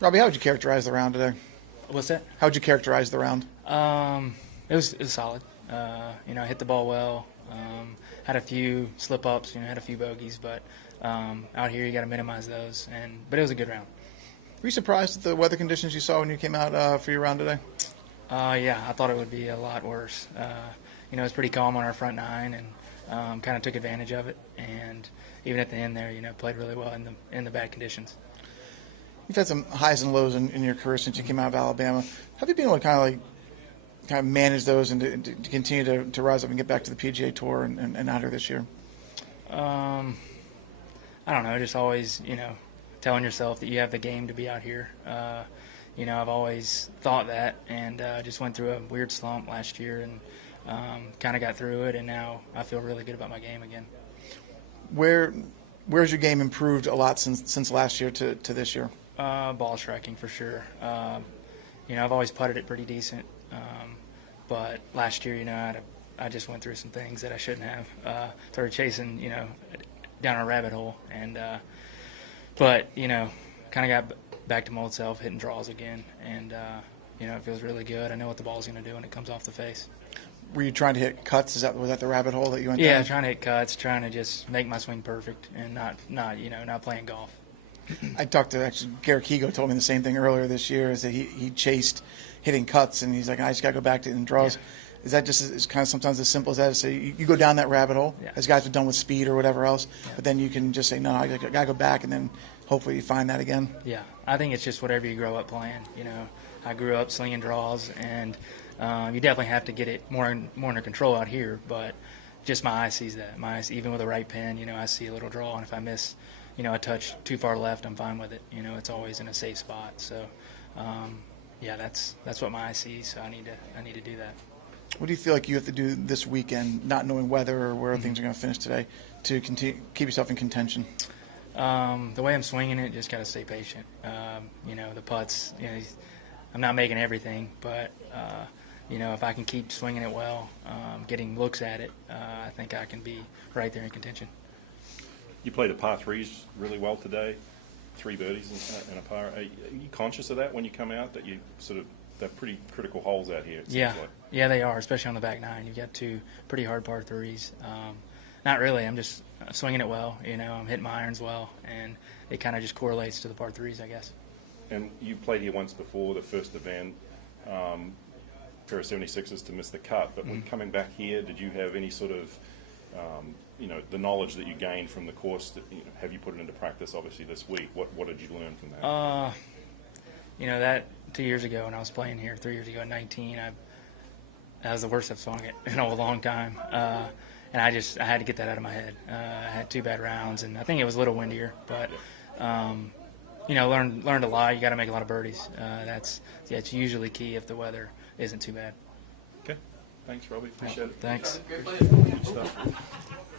Robby, how would you characterize the round today? What's that? How would you characterize the round? It was solid. I hit the ball well. Had a few slip-ups, had a few bogeys, but out here you got to minimize those. But it was a good round. Were you surprised at the weather conditions you saw when you came out for your round today? Yeah, I thought it would be a lot worse. It was pretty calm on our front nine, and kind of took advantage of it. And even at the end there, played really well in the bad conditions. You've had some highs and lows in your career since you came out of Alabama. Have you been able to kind of manage those and to continue to rise up and get back to the PGA Tour and out here this year? I don't know, just always, telling yourself that you have the game to be out here. I've always thought that, and just went through a weird slump last year and kind of got through it, and now I feel really good about my game again. Where's your game improved a lot since last year to this year? Ball striking for sure. I've always putted it pretty decent, but last year, I just went through some things that I shouldn't have. Started chasing, down a rabbit hole, and but kind of got back to my old self, hitting draws again, and it feels really good. I know what the ball's going to do when it comes off the face. Were you trying to hit cuts? Was that the rabbit hole that you went down? Yeah, trying to hit cuts, trying to just make my swing perfect, and not playing golf. I talked to Garrett Higo told me the same thing earlier this year, is that he chased hitting cuts, and he's like, I just got to go back to hitting draws. Yeah. Is that just is kind of sometimes as simple as that? So you go down that rabbit hole, as guys have done with speed or whatever else, but then you can just say, no, I got to go back, and then hopefully you find that again. Yeah, I think it's just whatever you grow up playing. I grew up slinging draws, and you definitely have to get it more under control out here, but just my eye sees that. My eyes, even with a right pin, I see a little draw, and if I miss a touch too far left, I'm fine with it. It's always in a safe spot. So, that's what my eye sees. So I need to do that. What do you feel like you have to do this weekend, not knowing whether or where things are going to finish today, to keep yourself in contention? The way I'm swinging it, just got to stay patient. The putts, I'm not making everything, but if I can keep swinging it well, getting looks at it, I think I can be right there in contention. You played the par threes really well today, 3 birdies and a par. Are you conscious of that when you come out, that you they're pretty critical holes out here? It seems like. Yeah, they are, especially on the back nine. You've got 2 pretty hard par threes. Not really. I'm just swinging it well. I'm hitting my irons well, and it kind of just correlates to the par threes, I guess. And you played here once before, the first event, pair of 76ers to miss the cut. But when coming back here, did you have any sort of the knowledge that you gained from the course, that have you put it into practice obviously this week? What did you learn from that? That 2 years ago when I was playing here, 3 years ago at 19, that was the worst I've swung it in a long time. And I had to get that out of my head. I had 2 bad rounds, and I think it was a little windier, but learned a lot. You got to make a lot of birdies. It's usually key if the weather isn't too bad. Okay. Thanks, Robby. Appreciate it. Thanks. Good stuff.